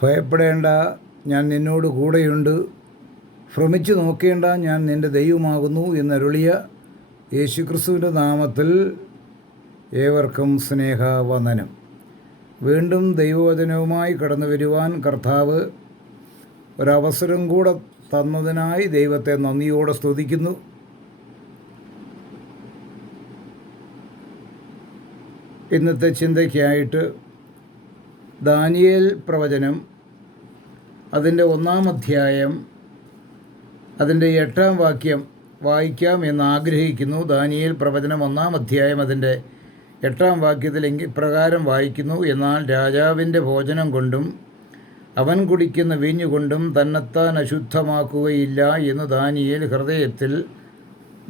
ഭയപ്പെടേണ്ട, ഞാൻ നിന്നോട് കൂടെയുണ്ട്. ഭ്രമിച്ചു നോക്കേണ്ട, ഞാൻ നിൻ്റെ ദൈവമാകുന്നു എന്നരുളിയ യേശുക്രിസ്തുവിൻ്റെ നാമത്തിൽ ഏവർക്കും സ്നേഹവന്ദനം. വീണ്ടും ദൈവവചനവുമായി കടന്നു വരുവാൻ കർത്താവ് ഒരവസരം കൂടെ തന്നതിനായി ദൈവത്തെ നന്ദിയോടെ സ്തുതിക്കുന്നു. ഇന്നത്തെ ചിന്തയ്ക്കായിട്ട് ദാനിയേൽ പ്രവചനം അതിൻ്റെ 1-ാം അധ്യായം അതിൻ്റെ 8-ാം വാക്യം വായിക്കാം എന്ന് ആഗ്രഹിക്കുന്നു. ദാനിയേൽ പ്രവചനം 1-ാം അധ്യായം അതിൻ്റെ 8-ാം വാക്യത്തിൽ ഇപ്രകാരം വായിക്കുന്നു: എന്നാൽ രാജാവിൻ്റെ ഭോജനം കൊണ്ടും അവൻ കുടിക്കുന്ന വീഞ്ഞുകൊണ്ടും തന്നെത്താൻ അശുദ്ധമാക്കുകയില്ല എന്ന് ദാനിയേൽ ഹൃദയത്തിൽ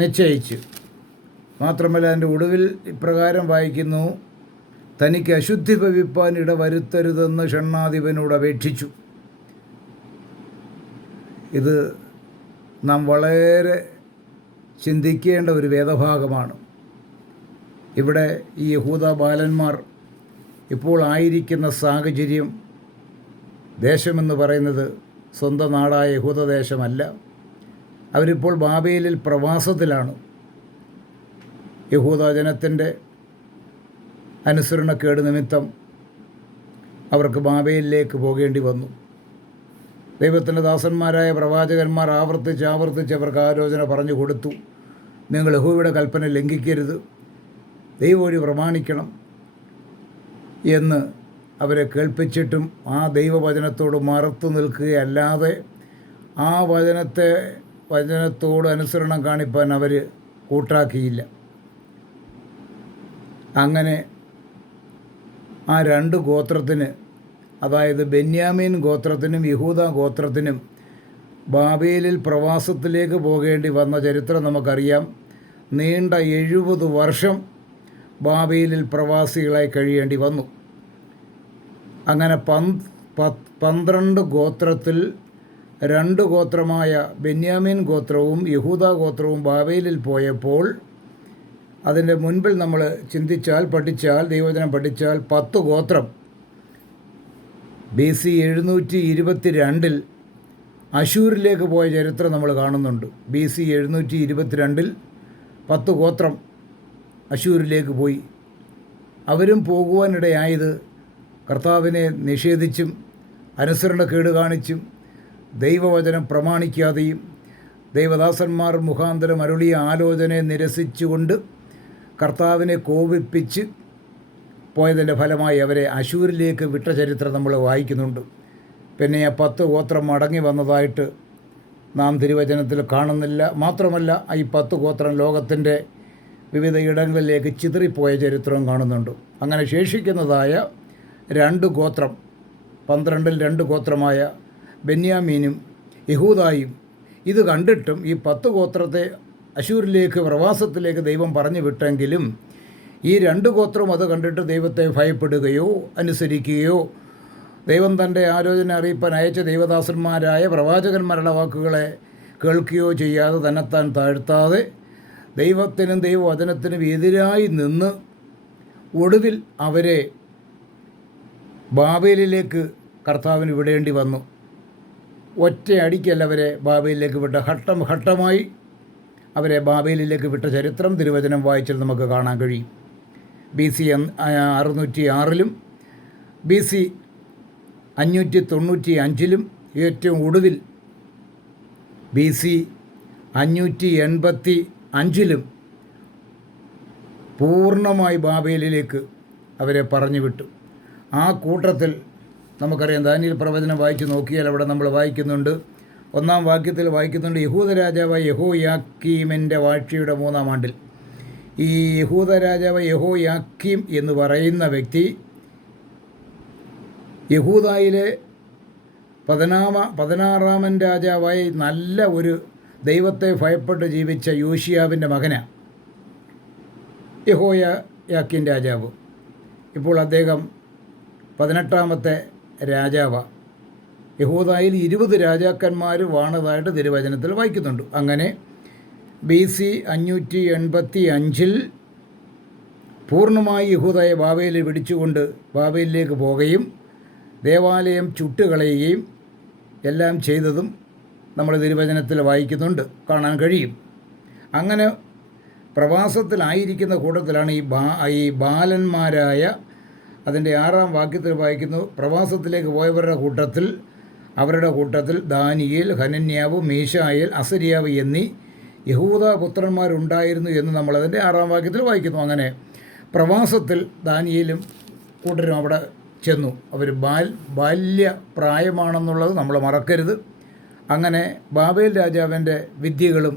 നിശ്ചയിച്ചു. മാത്രമല്ല അതിൻ്റെ ഒടുവിൽ ഇപ്രകാരം വായിക്കുന്നു: തനിക്ക് അശുദ്ധി ഭവിപ്പാൻ ഇടവരുത്തരുതെന്ന് ഷണ്ഡാധിപനോട് അപേക്ഷിച്ചു. ഇത് നാം വളരെ ചിന്തിക്കേണ്ട ഒരു വേദഭാഗമാണ്. ഇവിടെ ഈ യഹൂദ ബാലന്മാർ ഇപ്പോൾ ആയിരിക്കുന്ന സാഹചര്യം, ദേശമെന്ന് പറയുന്നത് സ്വന്തം നാടായ യഹൂദദേശമല്ല. അവരിപ്പോൾ ബാബേലിൽ പ്രവാസത്തിലാണ്. യഹൂദ ജനത്തിൻ്റെ അനുസരണക്കേട് നിമിത്തം അവർക്ക് ബാബേലിലേക്ക് പോകേണ്ടി വന്നു. ദൈവത്തിൻ്റെ ദാസന്മാരായ പ്രവാചകന്മാർ ആവർത്തിച്ച് അവർക്ക് ആലോചന പറഞ്ഞു കൊടുത്തു. നിങ്ങൾ യഹോവയുടെ കൽപ്പന ലംഘിക്കരുത്, ദൈവവഴി പ്രമാണിക്കണം എന്ന് അവരെ കേൾപ്പിച്ചിട്ടും ആ ദൈവവചനത്തോട് മറുത്തു നിൽക്കുകയല്ലാതെ ആ വചനത്തോട് അനുസരണം കാണിപ്പാൻ അവർ കൂട്ടാക്കിയില്ല. അങ്ങനെ ആ 2 ഗോത്രത്തിന്, അതായത് ബെന്യാമീൻ ഗോത്രത്തിനും യഹൂദ ഗോത്രത്തിനും ബാബേലിൽ പ്രവാസത്തിലേക്ക് പോകേണ്ടി വന്ന ചരിത്രം നമുക്കറിയാം. നീണ്ട 70 വർഷം ബാബേലിൽ പ്രവാസികളായി കഴിയേണ്ടി വന്നു. അങ്ങനെ 12 ഗോത്രത്തിൽ 2 ഗോത്രമായ ബെന്യാമീൻ ഗോത്രവും യഹൂദ ഗോത്രവും ബാബേലിൽ പോയപ്പോൾ അതിൻ്റെ മുൻപിൽ നമ്മൾ പഠിച്ചാൽ ദൈവവചനം പഠിച്ചാൽ 10 ഗോത്രം BC 722 അശൂരിലേക്ക് പോയ ചരിത്രം നമ്മൾ കാണുന്നുണ്ട്. BC 722 10 ഗോത്രം അശൂരിലേക്ക് പോയി. അവരും പോകുവാനിടയായത് കർത്താവിനെ നിഷേധിച്ചും അനുസരണക്കേട് കാണിച്ചും ദൈവവചനം പ്രമാണിക്കാതെയും ദൈവദാസന്മാർ മുഖാന്തരം അരുളിയ ആലോചനയെ നിരസിച്ചുകൊണ്ട് കർത്താവിനെ കോപിപ്പിച്ച് പോയതിൻ്റെ ഫലമായി അവരെ അശൂരിലേക്ക് വിട്ട ചരിത്രം നമ്മൾ വായിക്കുന്നുണ്ട്. പിന്നെ ആ 10 ഗോത്രം മടങ്ങി വന്നതായിട്ട് നാം തിരുവചനത്തിൽ കാണുന്നില്ല. മാത്രമല്ല ഈ 10 ഗോത്രം ലോകത്തിൻ്റെ വിവിധ ഇടങ്ങളിലേക്ക് ചിതറിപ്പോയ ചരിത്രവും കാണുന്നുണ്ട്. അങ്ങനെ ശേഷിക്കുന്നതായ 2 ഗോത്രം, 12-ൽ 2 ഗോത്രമായ ബെന്യാമീനും യഹൂദായും ഇത് കണ്ടിട്ടും ഈ 10 ഗോത്രത്തെ അശൂരിലേക്ക് പ്രവാസത്തിലേക്ക് ദൈവം പറഞ്ഞു വിട്ടെങ്കിലും ഈ 2 ഗോത്രം അത് കണ്ടിട്ട് ദൈവത്തെ ഭയപ്പെടുകയോ അനുസരിക്കുകയോ ദൈവം തൻ്റെ ആലോചന അറിയിപ്പാൻ അയച്ച ദൈവദാസന്മാരായ പ്രവാചകന്മാരുടെ വാക്കുകളെ കേൾക്കുകയോ ചെയ്യാതെ തന്നെത്താൻ താഴ്ത്താതെ ദൈവത്തിനും ദൈവവചനത്തിനും എതിരായി നിന്ന് ഒടുവിൽ അവരെ ബാബേലിലേക്ക് കർത്താവിന് വിടേണ്ടി വന്നു. ഒറ്റയടിക്കല്ല അവരെ ബാബേലിലേക്ക് വിട്ട, ഘട്ടമായി അവരെ ബാബേലിലേക്ക് വിട്ട ചരിത്രം തിരുവചനം വായിച്ചാൽ നമുക്ക് കാണാൻ കഴിയും. BC 606 BC 595 ഏറ്റവും ഒടുവിൽ BC 585 പൂർണ്ണമായി ബാബേലിലേക്ക് അവരെ പറഞ്ഞു വിട്ടു. ആ കൂട്ടത്തിൽ നമുക്കറിയാം, ദാനിയേൽ പ്രവചനം വായിച്ച് നോക്കിയാൽ അവിടെ നമ്മൾ വായിക്കുന്നുണ്ട്, 1-ാം വാക്യത്തിൽ വായിക്കുന്നുണ്ട്: യഹൂദ രാജാവായ യഹോയാക്കീമിൻ്റെ വാഴ്ചയുടെ 3-ാം ആണ്ടിൽ. ഈ യഹൂദ രാജാവ് യഹോയാക്കീം എന്ന് പറയുന്ന വ്യക്തി യഹൂദായിലെ 16-ാമൻ രാജാവായി നല്ല ഒരു ദൈവത്തെ ഭയപ്പെട്ട് ജീവിച്ച യോശിയാവിൻ്റെ മകനാണ് യഹോയാക്കീം രാജാവ്. ഇപ്പോൾ അദ്ദേഹം 18-ാമത്തെ രാജാവാണ്. യഹൂദായിൽ 20 രാജാക്കന്മാർ വാണതായിട്ട് തിരുവചനത്തിൽ വായിക്കുന്നുണ്ട്. അങ്ങനെ BC 585 പൂർണ്ണമായി യഹൂദയെ ബാബേലിൽ പിടിച്ചുകൊണ്ട് ബാബേലിലേക്ക് പോകുകയും ദേവാലയം ചുട്ടുകളയുകയും എല്ലാം ചെയ്തതും നമ്മൾ തിരുവചനത്തിൽ വായിക്കുന്നുണ്ട്, കാണാൻ കഴിയും. അങ്ങനെ പ്രവാസത്തിലായിരിക്കുന്ന കൂട്ടത്തിലാണ് ഈ ബാലന്മാരായ, അതിൻ്റെ 6-ാം വാക്യത്തിൽ വായിക്കുന്നു, പ്രവാസത്തിലേക്ക് പോയവരുടെ കൂട്ടത്തിൽ ദാനിയേൽ, ഹനന്യാവ്, മീശായേൽ, അസര്യാവ് എന്നീ യഹൂദ പുത്രന്മാരുണ്ടായിരുന്നു എന്ന് നമ്മളതിൻ്റെ 6-ാം വാക്യത്തിൽ വായിക്കുന്നു. അങ്ങനെ പ്രവാസത്തിൽ ദാനിയേലും കൂട്ടരും അവിടെ ചെന്നു. അവർ ബാല്യപ്രായമാണെന്നുള്ളത് നമ്മൾ മറക്കരുത്. അങ്ങനെ ബാബേൽ രാജാവിൻ്റെ വിദ്യകളും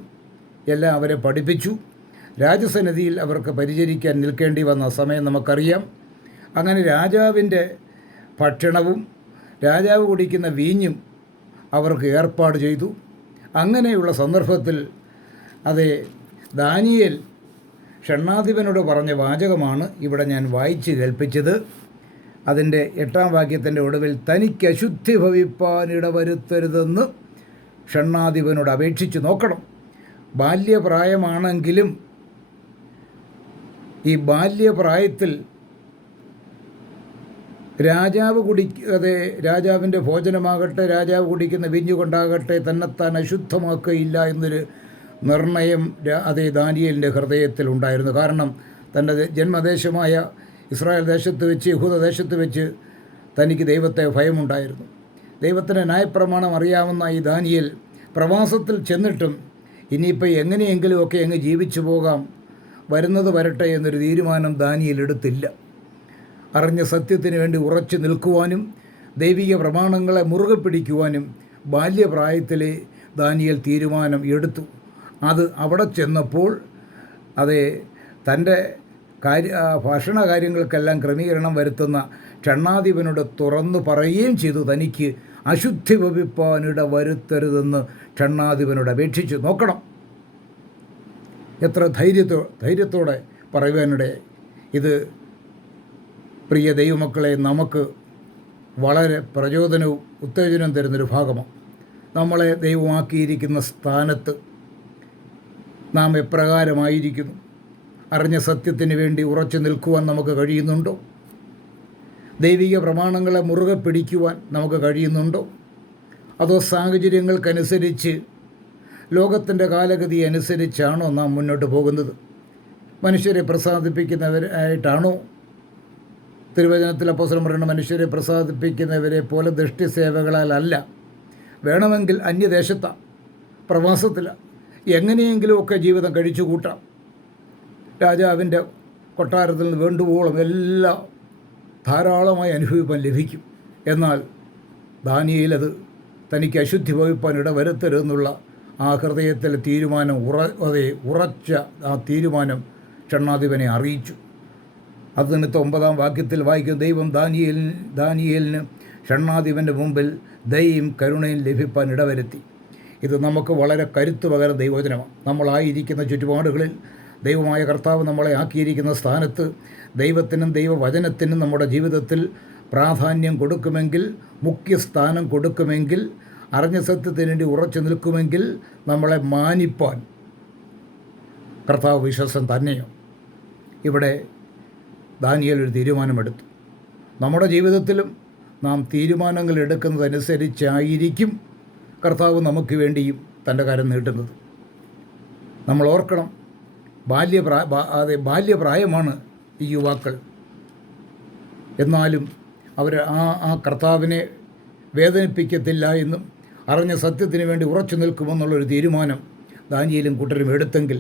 എല്ലാം അവരെ പഠിപ്പിച്ചു. രാജസന്നിധിയിൽ അവർക്ക് പരിചരിക്കാൻ നിൽക്കേണ്ടി വന്ന സമയം നമുക്കറിയാം. അങ്ങനെ രാജാവിൻ്റെ ഭക്ഷണവും രാജാവ് കുടിക്കുന്ന വീഞ്ഞും അവർക്ക് ഏർപ്പാട് ചെയ്തു. അങ്ങനെയുള്ള സന്ദർഭത്തിൽ ദാനിയേൽ ഷണ്ഡാധിപനോട് പറഞ്ഞ വാചകമാണ് ഇവിടെ ഞാൻ വായിച്ച് കേൾപ്പിച്ചത്. അതിൻ്റെ 8-ാം വാക്യത്തിൻ്റെ ഒടുവിൽ തനിക്ക് അശുദ്ധി ഭവിപ്പാനിടവരുത്തരുതെന്ന് ഷണ്ഡാധിപനോട് അപേക്ഷിച്ച് നോക്കണം. ബാല്യപ്രായമാണെങ്കിലും ഈ ബാല്യപ്രായത്തിൽ രാജാവിൻ്റെ ഭോജനമാകട്ടെ, രാജാവ് കുടിക്കുന്ന വീഞ്ഞു കൊണ്ടാകട്ടെ തന്നെത്താൻ അശുദ്ധമാക്കുകയില്ല എന്നൊരു നിർണയം ദാനിയേലിൻ്റെ ഹൃദയത്തിലുണ്ടായിരുന്നു. കാരണം തൻ്റെ ജന്മദേശമായ ഇസ്രായേൽ ദേശത്ത് വെച്ച്, യഹൂദ ദേശത്ത് വെച്ച് തനിക്ക് ദൈവത്തെ ഭയമുണ്ടായിരുന്നു. ദൈവത്തിൻ്റെ ന്യായപ്രമാണം അറിയാവുന്ന ഈ ദാനിയേൽ പ്രവാസത്തിൽ ചെന്നിട്ടും ഇനിയിപ്പോൾ എങ്ങനെയെങ്കിലുമൊക്കെ അങ്ങ് ജീവിച്ചു പോകാം, വരുന്നത് വരട്ടെ എന്നൊരു തീരുമാനം ദാനിയേൽ എടുത്തില്ല. അറിഞ്ഞ സത്യത്തിന് വേണ്ടി ഉറച്ചു നിൽക്കുവാനും ദൈവിക പ്രമാണങ്ങളെ മുറുകെ പിടിക്കുവാനും ബാല്യപ്രായത്തിലെ ദാനിയേൽ തീരുമാനം എടുത്തു. അത് അവിടെ ചെന്നപ്പോൾ തൻ്റെ ഭക്ഷണ കാര്യങ്ങൾക്കെല്ലാം ക്രമീകരണം വരുത്തുന്ന ഷണ്ഡാധിപനോട് തുറന്നു പറയുകയും ചെയ്തു. തനിക്ക് അശുദ്ധി ഭവിപ്പാനിട വരുത്തരുതെന്ന് ഷണ്ഡാധിപനോട് അപേക്ഷിച്ചു നോക്കണം. എത്ര ധൈര്യത്തോടെ പറയുവാനിടെ. ഇത് പ്രിയ ദൈവമക്കളെ, നമുക്ക് വളരെ പ്രചോദനവും ഉത്തേജനവും തരുന്നൊരു ഭാഗമാണ്. നമ്മളെ ദൈവമാക്കിയിരിക്കുന്ന സ്ഥാനത്ത് നാം എപ്രകാരമായിരിക്കുന്നു? അറിഞ്ഞ സത്യത്തിന് വേണ്ടി ഉറച്ചു നിൽക്കുവാൻ നമുക്ക് കഴിയുന്നുണ്ടോ? ദൈവിക പ്രമാണങ്ങളെ മുറുകെ പിടിക്കുവാൻ നമുക്ക് കഴിയുന്നുണ്ടോ? അതോ സാഹചര്യങ്ങൾക്കനുസരിച്ച്, ലോകത്തിൻ്റെ കാലഗതി അനുസരിച്ചാണോ നാം മുന്നോട്ട് പോകുന്നത്? മനുഷ്യരെ പ്രസാദിപ്പിക്കുന്നവരായിട്ടാണോ? തിരുവചനത്തിൽ അപ്പോസ്തലൻ പറയുന്ന മനുഷ്യരെ പ്രസാദിപ്പിക്കുന്നവരെ പോലെ ദൃഷ്ടിസേവകളാലല്ല. വേണമെങ്കിൽ അന്യദേശത്താണ്, പ്രവാസത്തിലാണ്, എങ്ങനെയെങ്കിലുമൊക്കെ ജീവിതം കഴിച്ചു കൂട്ടാം. രാജാവിൻ്റെ കൊട്ടാരത്തിൽ നിന്ന് വേണ്ടുവോളം എല്ലാം ധാരാളമായി അനുഭവിപ്പാൻ ലഭിക്കും. എന്നാൽ ദാനിയേൽ തനിക്ക് അശുദ്ധി ഭവിപ്പാൻ ഇടവരുത്തരുതെന്നുള്ള ആ ഹൃദയത്തിലെ തീരുമാനം ഉറച്ച ആ തീരുമാനം ഷണ്ഡാധിപനെ അറിയിച്ചു. അത് നിമിത്തം 9-ാം വാക്യത്തിൽ വായിക്കും, ദൈവം ദാനിയേലിന് ഷണ്ഡാധിപൻ്റെ മുമ്പിൽ ദയയും കരുണയും ലഭിപ്പാൻ ഇടവരുത്തി. ഇത് നമുക്ക് വളരെ കരുത്ത് പകരുന്ന ദൈവവചനമാണ്. നമ്മളായിരിക്കുന്ന ചുറ്റുപാടുകളിൽ ദൈവമായ കർത്താവ് നമ്മളെ ആക്കിയിരിക്കുന്ന സ്ഥാനത്ത് ദൈവത്തിനും ദൈവവചനത്തിനും നമ്മുടെ ജീവിതത്തിൽ പ്രാധാന്യം കൊടുക്കുമെങ്കിൽ, മുഖ്യസ്ഥാനം കൊടുക്കുമെങ്കിൽ, അറിഞ്ഞ സത്യത്തിന് വേണ്ടി ഉറച്ചു നിൽക്കുമെങ്കിൽ നമ്മളെ മാനിപ്പാൻ കർത്താവ് വിശ്വസം തന്നെയാണ്. ഇവിടെ ദാനിയേൽ ഒരു തീരുമാനമെടുത്തു. നമ്മുടെ ജീവിതത്തിലും നാം തീരുമാനങ്ങൾ എടുക്കുന്നതനുസരിച്ചായിരിക്കും കർത്താവ് നമുക്ക് വേണ്ടിയും തൻ്റെ കരം നീട്ടുന്നത്. നമ്മൾ ഓർക്കണം, ബാല്യപ്രായമാണ് ഈ യുവാക്കൾ. എന്നാലും അവർ ആ കർത്താവിനെ വേദനിപ്പിക്കത്തില്ല എന്നും അറിഞ്ഞ സത്യത്തിന് വേണ്ടി ഉറച്ചു നിൽക്കുമെന്നുള്ളൊരു തീരുമാനം ദാനിയേലും കൂട്ടരും എടുത്തെങ്കിൽ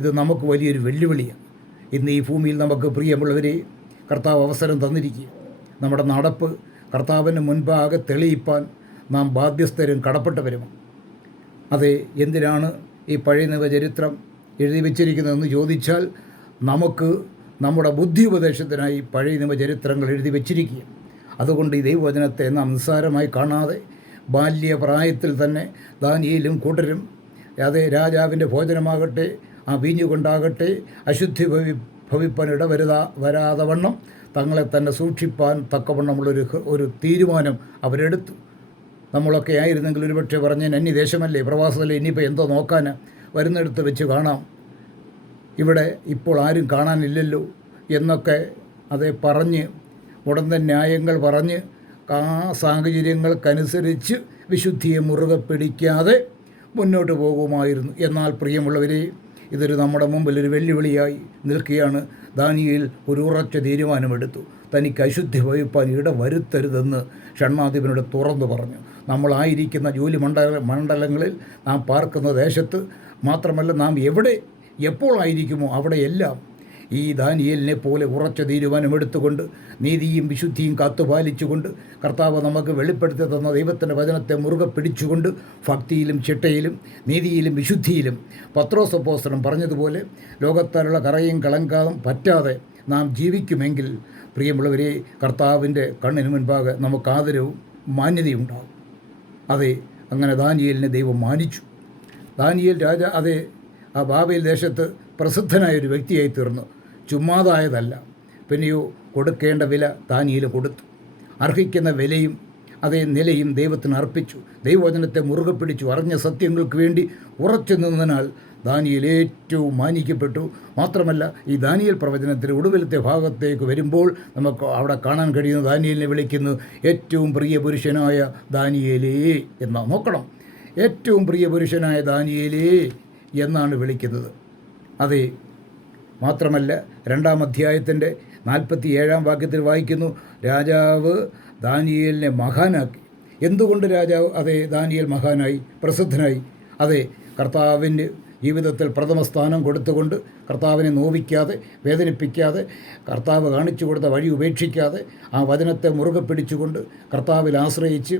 ഇത് നമുക്ക് വലിയൊരു വെല്ലുവിളിയാണ്. ഇന്ന് ഈ ഭൂമിയിൽ നമുക്ക് പ്രിയമുള്ളവരെ കർത്താവ് അവസരം തന്നിരിക്കുക. നമ്മുടെ നടപ്പ് കർത്താവിന് മുൻപാകെ തെളിയിപ്പാൻ നാം ബാധ്യസ്ഥരും കടപ്പെട്ടവരുമാണ്. എന്തിനാണ് ഈ പഴയ നിയമചരിത്രം എഴുതി വച്ചിരിക്കുന്നതെന്ന് ചോദിച്ചാൽ, നമുക്ക് നമ്മുടെ ബുദ്ധി ഉപദേശത്തിനായി പഴയ നിയമചരിത്രങ്ങൾ എഴുതി വച്ചിരിക്കുക. അതുകൊണ്ട് ഈ ദൈവവചനത്തെ നാം നിസ്സാരമായി കാണാതെ ബാല്യപ്രായത്തിൽ തന്നെ ദാനിയേലും കൂട്ടരും രാജാവിൻ്റെ ഭോജനമാകട്ടെ, ആ വീഞ്ഞു കൊണ്ടാകട്ടെ, അശുദ്ധി ഭവിപ്പാൻ വരാതെ വണ്ണം തങ്ങളെ തന്നെ സൂക്ഷിപ്പാൻ തക്കവണ്ണമുള്ളൊരു തീരുമാനം അവരെടുത്തു. നമ്മളൊക്കെ ആയിരുന്നെങ്കിൽ ഒരുപക്ഷെ പറഞ്ഞ അന്യദേശമല്ലേ, പ്രവാസമല്ലേ, ഇനിയിപ്പോൾ എന്തോ നോക്കാൻ, വരുന്നിടത്ത് വെച്ച് കാണാം, ഇവിടെ ഇപ്പോൾ ആരും കാണാനില്ലല്ലോ എന്നൊക്കെ പറഞ്ഞ് ഉടൻ ന്യായങ്ങൾ പറഞ്ഞ് ആ സാഹചര്യങ്ങൾക്കനുസരിച്ച് വിശുദ്ധിയെ മുറുകെ പിടിക്കാതെ മുന്നോട്ട് പോകുമായിരുന്നു. എന്നാൽ പ്രിയമുള്ളവരെ, ഇതൊരു നമ്മുടെ മുമ്പിൽ ഒരു വെല്ലുവിളിയായി നിൽക്കുകയാണ്. ദാനിയേൽ ഒരു ഉറച്ച തീരുമാനമെടുത്തു. തനിക്ക് അശുദ്ധി വഹിപ്പാൻ ഇടവരുത്തരുതെന്ന് ഷണ്ഡാധിപനോട് തുറന്നു പറഞ്ഞു. നമ്മളായിരിക്കുന്ന ജോലി മണ്ഡലങ്ങളിൽ, നാം പാർക്കുന്ന ദേശത്ത്, മാത്രമല്ല നാം എവിടെ എപ്പോൾ ആയിരിക്കുമോ അവിടെയെല്ലാം ഈ ദാനിയേലിനെ പോലെ ഉറച്ച തീരുമാനമെടുത്തുകൊണ്ട് നീതിയും വിശുദ്ധിയും കാത്തുപാലിച്ചുകൊണ്ട് കർത്താവ് നമുക്ക് വെളിപ്പെടുത്തി തന്ന ദൈവത്തിൻ്റെ വചനത്തെ മുറുകെ പിടിച്ചുകൊണ്ട് ഭക്തിയിലും ചിട്ടയിലും നീതിയിലും വിശുദ്ധിയിലും പത്രോസ് അപ്പോസ്തലൻ പറഞ്ഞതുപോലെ ലോകത്താലുള്ള കറയും കളങ്കാതും പറ്റാതെ നാം ജീവിക്കുമെങ്കിൽ പ്രിയമുള്ളവരെ, കർത്താവിൻ്റെ കണ്ണിന് മുൻപാകെ നമുക്ക് ആദരവും മാന്യതയുണ്ടാകും. അതെ, അങ്ങനെ ദാനിയേലിനെ ദൈവം മാനിച്ചു. ദാനിയേൽ ആ ബാബേൽ ദേശത്ത് പ്രസിദ്ധനായൊരു വ്യക്തിയായി തീർന്നു. ചുമ്മാതായതല്ല, പിന്നെയോ കൊടുക്കേണ്ട വില ദാനിയേൽ കൊടുത്തു. അർഹിക്കുന്ന വിലയും നിലയും ദൈവത്തിന് അർപ്പിച്ചു. ദൈവവചനത്തെ മുറുകെ പിടിച്ചു. അറിഞ്ഞ സത്യങ്ങൾക്ക് വേണ്ടി ഉറച്ചു നിന്നതിനാൽ ദാനിയേൽ ഏറ്റവും മാനിക്കപ്പെട്ടു. മാത്രമല്ല, ഈ ദാനിയേൽ പ്രവചനത്തിൻ്റെ ഒടുവിലത്തെ ഭാഗത്തേക്ക് വരുമ്പോൾ നമുക്ക് അവിടെ കാണാൻ കഴിയുന്ന ദാനിയേലിനെ വിളിക്കുന്നു ഏറ്റവും പ്രിയ പുരുഷനായ ദാനിയേലേ എന്നാണ്. നോക്കണം, ഏറ്റവും പ്രിയ പുരുഷനായ ദാനിയേലേ എന്നാണ് വിളിക്കുന്നത്. അതെ, മാത്രമല്ല 2-ാം അധ്യായത്തിൻ്റെ 47-ാം വാക്യത്തിൽ വായിക്കുന്നു, രാജാവ് ദാനിയേലിനെ മഹാനാക്കി. എന്തുകൊണ്ട് രാജാവ് ദാനിയേൽ മഹാനായി, പ്രസിദ്ധനായി? കർത്താവിന് ജീവിതത്തിൽ പ്രഥമ സ്ഥാനം കൊടുത്തുകൊണ്ട്, കർത്താവിനെ നോവിക്കാതെ വേദനിപ്പിക്കാതെ, കർത്താവ് കാണിച്ചു കൊടുത്ത വഴി ഉപേക്ഷിക്കാതെ, ആ വചനത്തെ മുറുകെ പിടിച്ചുകൊണ്ട് കർത്താവിൽ ആശ്രയിച്ച്,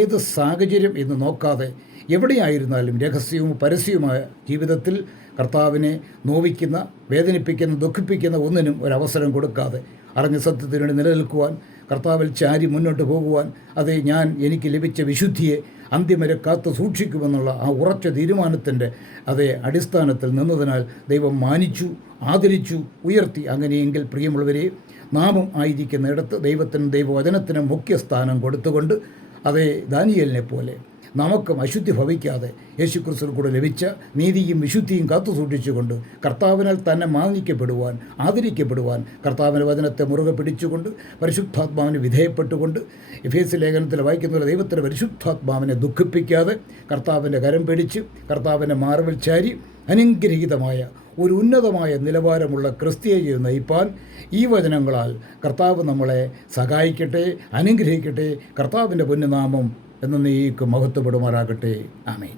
ഏത് സാഹചര്യം എന്ന് നോക്കാതെ എവിടെയായിരുന്നാലും രഹസ്യവും പരസ്യവുമായ ജീവിതത്തിൽ കർത്താവിനെ നോവിക്കുന്ന, വേദനിപ്പിക്കുന്ന, ദുഃഖിപ്പിക്കുന്ന ഒന്നിനും ഒരവസരം കൊടുക്കാതെ അറിഞ്ഞ സത്യത്തിനുവേണ്ടി നിലനിൽക്കുവാൻ, കർത്താവിൽ ചാരി മുന്നോട്ട് പോകുവാൻ, എനിക്ക് ലഭിച്ച വിശുദ്ധിയെ അന്ത്യം വരെ കാത്തു സൂക്ഷിക്കുമെന്നുള്ള ആ ഉറച്ച തീരുമാനത്തിൻ്റെ അടിസ്ഥാനത്തിൽ നിന്നതിനാൽ ദൈവം മാനിച്ചു, ആദരിച്ചു, ഉയർത്തി. അങ്ങനെയെങ്കിൽ പ്രിയമുള്ളവരെ, നാമും ആയിരിക്കുന്നിടത്ത് ദൈവത്തിനും ദൈവവചനത്തിനും മുഖ്യസ്ഥാനം കൊടുത്തുകൊണ്ട് ദാനിയേലിനെ പോലെ നമുക്കും അശുദ്ധി ഭവിക്കാതെ യേശുക്രിസ്തുവിൽ കൂടെ ലഭിച്ച നീതിയും വിശുദ്ധിയും കാത്തു സൂക്ഷിച്ചുകൊണ്ട് കർത്താവിനാൽ തന്നെ മാനിക്കപ്പെടുവാൻ, ആദരിക്കപ്പെടുവാൻ, കർത്താവിൻ്റെ വചനത്തെ മുറുകെ പിടിച്ചുകൊണ്ട് പരിശുദ്ധാത്മാവിന് വിധേയപ്പെട്ടുകൊണ്ട്, എഫേസ്യ ലേഖനത്തിൽ വായിക്കുന്ന ദൈവത്തിൻ്റെ പരിശുദ്ധാത്മാവിനെ ദുഃഖിപ്പിക്കാതെ കർത്താവിൻ്റെ കരം പിടിച്ച് കർത്താവിൻ്റെ മാർവിൽ ചാരി അനുഗ്രഹീതമായ ഒരു ഉന്നതമായ നിലവാരമുള്ള ക്രിസ്തീയ ജീവിതം നയിപ്പാൻ ഈ വചനങ്ങളാൽ കർത്താവ് നമ്മളെ സഹായിക്കട്ടെ, അനുഗ്രഹിക്കട്ടെ. കർത്താവിൻ്റെ പൊന്നുനാമം എന്നേക്കും മഹത്വപ്പെടുമാറാകട്ടെ. ആമേൻ.